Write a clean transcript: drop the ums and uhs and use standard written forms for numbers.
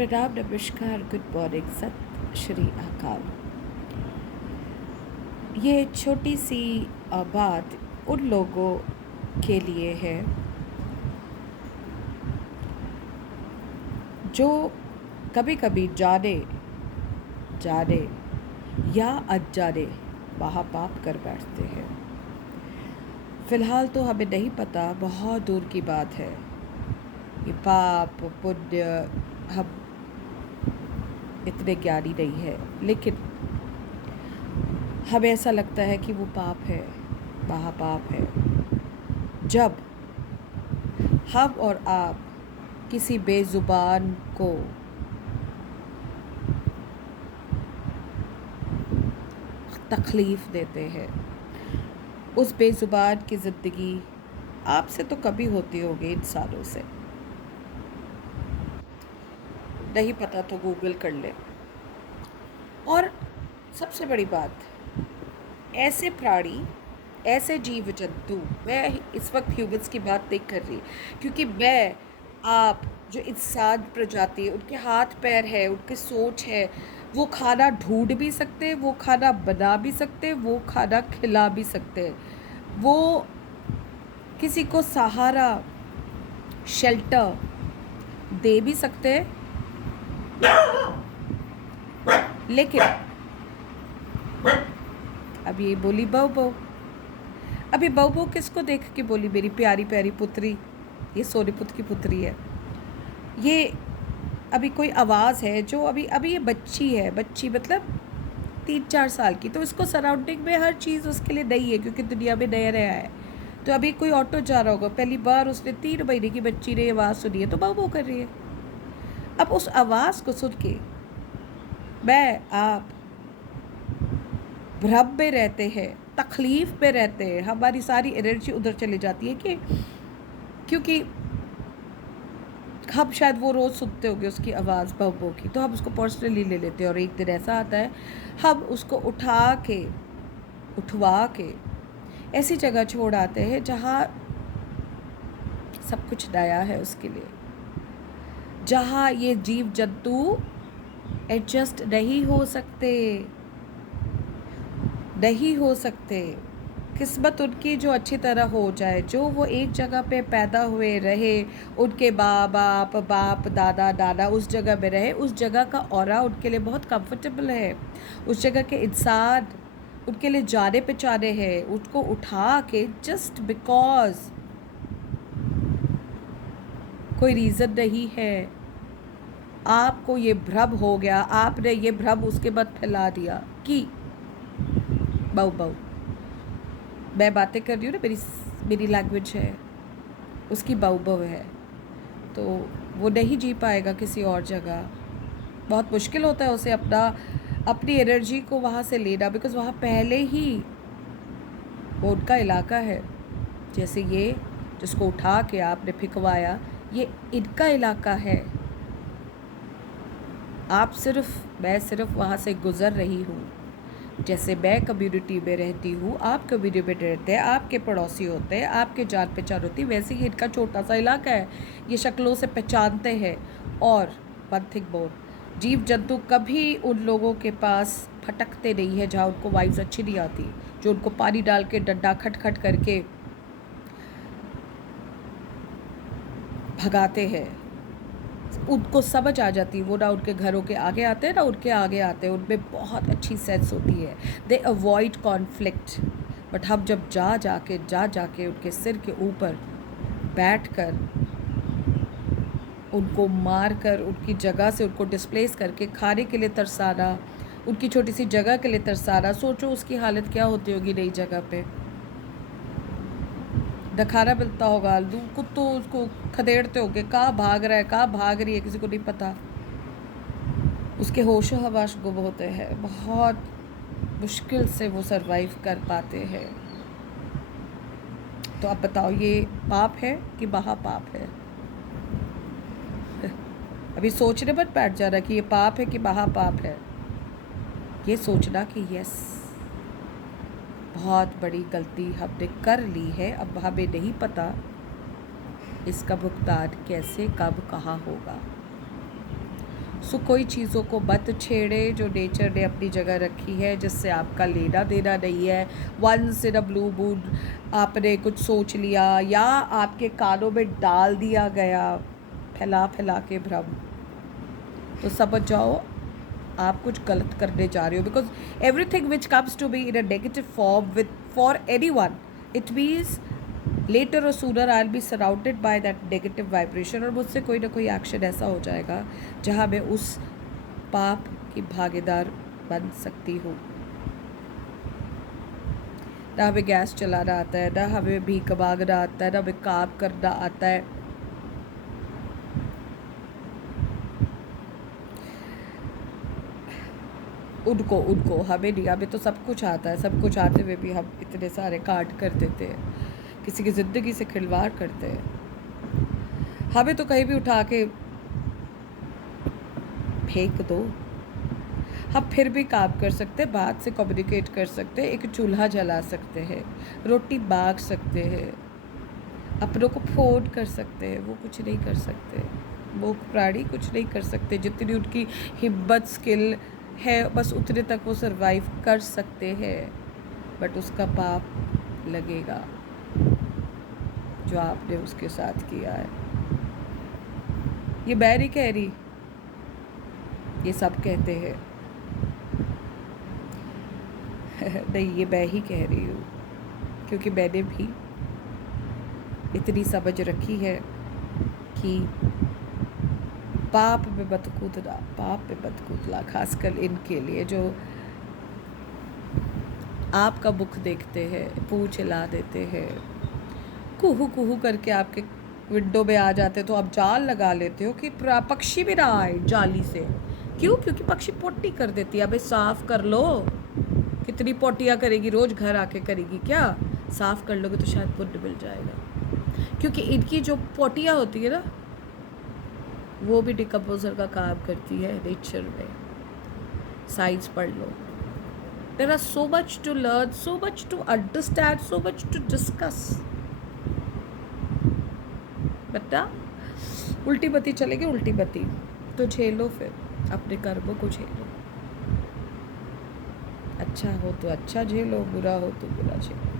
प्रणाम, नमस्कार, good morning, सत श्री अकाल। ये छोटी सी बात उन लोगों के लिए है जो कभी कभी जाने जाने या अनजाने महापाप कर बैठते हैं। फिलहाल तो हमें नहीं पता, बहुत दूर की बात है। ये पाप पुण्य हम इतने ज्ञानी नहीं है, लेकिन हमें ऐसा लगता है कि वो पाप है, महापाप है। जब हम और आप किसी बेजुबान को तकलीफ देते हैं, उस बेजुबान की ज़िंदगी आपसे तो कभी होती होगी, इंसानों से नहीं पता तो गूगल कर ले। और सबसे बड़ी बात, ऐसे प्राणी, ऐसे जीव जंतु, मैं इस वक्त ह्यूमंस की बात नहीं कर रही, क्योंकि मैं आप जो इंसान प्रजाति है, उनके हाथ पैर है, उनकी सोच है, वो खाना ढूंढ भी सकते हैं, वो खाना बना भी सकते हैं, वो खाना खिला भी सकते हैं, वो किसी को सहारा शेल्टर दे भी सकते हैं। लेकिन अब ये बोली बहू बहू, अभी बहू बहू किसको देख के बोली? मेरी प्यारी प्यारी पुत्री, ये सोनीपुत की पुत्री है। ये अभी कोई आवाज़ है जो अभी अभी ये बच्ची है, बच्ची मतलब 3-4 साल की, तो इसको सराउंडिंग में हर चीज़ उसके लिए नई है, क्योंकि दुनिया में नया नया है। तो अभी कोई ऑटो जा रहा होगा, पहली बार उसने 3 महीने की बच्ची ने आवाज़ सुनी है, तो बहू बहू कर रही है। अब उस आवाज़ को सुन के मैं आप भ्रम में रहते हैं, तकलीफ में रहते हैं, हमारी सारी एनर्जी उधर चली जाती है कि क्योंकि हम शायद वो रोज़ सुनते होंगे उसकी आवाज़ बहू की, तो हम उसको पर्सनली ले लेते हैं। और एक दिन ऐसा आता है, हम उसको उठवा के ऐसी जगह छोड़ आते हैं जहाँ सब कुछ नया है उसके लिए, जहाँ ये जीव जंतु एडजस्ट नहीं हो सकते। किस्मत उनकी जो अच्छी तरह हो जाए, जो वो एक जगह पे पैदा हुए रहे, उनके बाप दादा नाना उस जगह में रहे, उस जगह का ऑरा उनके लिए बहुत कंफर्टेबल है, उस जगह के इंसान उनके लिए जाने पहचाने हैं। उसको उठा के जस्ट बिकॉज कोई रीज़न नहीं है, आपको ये भ्रम हो गया, आपने ये भ्रम उसके बाद फैला दिया कि बहू मैं बातें कर रही हूँ ना, मेरी लैंग्वेज है, उसकी बहू है, तो वो नहीं जी पाएगा किसी और जगह। बहुत मुश्किल होता है उसे अपनी एनर्जी को वहाँ से लेना, बिकॉज़ वहाँ पहले ही वो उनका इलाका है। जैसे ये जिसको उठा के आपने फिकवाया, ये इनका इलाका है। मैं सिर्फ वहाँ से गुज़र रही हूँ। जैसे मैं कम्युनिटी में रहती हूँ, आप कम्युनिटी में रहते हैं, आपके पड़ोसी होते हैं, आपके जान पहचान होती है, वैसे ही इनका छोटा सा इलाका है। ये शक्लों से पहचानते हैं। और वन थिंग मोर, जीव जंतु कभी उन लोगों के पास फटकते नहीं है जहाँ उनको वाइब्स अच्छी नहीं आती, जो उनको पानी डाल के डंडा खट करके भगाते हैं। उनको समझ आ जाती है, वो ना उनके घरों के आगे आते हैं ना उनके आगे आते हैं, उनमें बहुत अच्छी सेंस होती है, दे अवॉइड कॉन्फ्लिक्ट। बट हम जब जा जाके उनके सिर के ऊपर बैठकर उनको मार कर, उनकी जगह से उनको डिस्प्लेस करके खाने के लिए तरसाना, उनकी छोटी सी जगह के लिए तरसाना, सोचो उसकी हालत क्या होती होगी नई जगह पे। न खाना मिलता होगा, कुत्तों उसको खदेड़ते होंगे, कहाँ भाग रहा है, कहाँ भाग रही है, किसी को नहीं पता। उसके होशो हवास गुम होते हैं, बहुत मुश्किल से वो सरवाइव कर पाते हैं। तो आप बताओ, ये पाप है कि महापाप है? अभी सोचने मत बैठ जाना कि ये पाप है कि महापाप है। ये सोचना कि यस, बहुत बड़ी गलती हमने कर ली है, अब हमें नहीं पता इसका भुगतान कैसे कब कहाँ होगा। सो कोई चीज़ों को मत छेड़े जो नेचर ने अपनी जगह रखी है, जिससे आपका लेना देना नहीं है। Once in a blue moon आपने कुछ सोच लिया या आपके कानों में डाल दिया गया फैला फैला के भ्रम, तो समझ जाओ आप कुछ गलत करने जा रहे हो। Because everything which comes to be in a negative form with for anyone, it means later or sooner I will be surrounded by that negative vibration, और मुझसे कोई ना कोई एक्शन ऐसा हो जाएगा जहाँ मैं उस पाप की भागीदार बन सकती हूँ। ना हमें गैस चलाना आता है, ना हमें भीख मांगना आता है, ना हमें काम करना आता है। उनको हमें नहीं, हमें तो सब कुछ आता है। सब कुछ आते हुए भी हम इतने सारे कांड कर देते हैं, किसी की ज़िंदगी से खिलवाड़ करते हैं। हमें तो कहीं भी उठा के फेंक दो, हम फिर भी काम कर सकते हैं, बात से कम्युनिकेट कर सकते हैं, एक चूल्हा जला सकते हैं, रोटी मांग सकते हैं, अपनों को फ़ोन कर सकते हैं। वो कुछ नहीं कर सकते, वो प्राणी कुछ नहीं कर सकते। जितनी उनकी हिम्मत स्किल है बस उतने तक वो सरवाइव कर सकते हैं, बट उसका पाप लगेगा जो आपने उसके साथ किया है। ये मैं नहीं कह रही, ये सब कहते हैं। नहीं, ये मैं ही कह रही हूँ, क्योंकि मैंने भी इतनी समझ रखी है कि पाप में मत कूदना, पाप में मत कूदना, खासकर इनके लिए जो आपका मुख देखते हैं, पूंछ हिला देते हैं, कुहू कुहू करके आपके विंडो में आ जाते, तो आप जाल लगा लेते हो कि पक्षी भी ना आए जाली से। क्यों? क्योंकि पक्षी पोटी कर देती है। अबे साफ कर लो, कितनी पोटियाँ करेगी, रोज घर आके करेगी क्या? साफ कर लोगे तो शायद पुण्य मिल जाएगा, क्योंकि इनकी जो पोटियाँ होती है ना, वो भी डिकम्पोजर का काम करती है नेचर में। साइंस पढ़ लो। There are so much to learn, so much to understand, so much to discuss. बेटा उल्टी बत्ती चलेगी, उल्टी बत्ती तो झेलो, फिर अपने कर्मों को झेलो। अच्छा हो तो अच्छा झेलो, बुरा हो तो बुरा झेलो।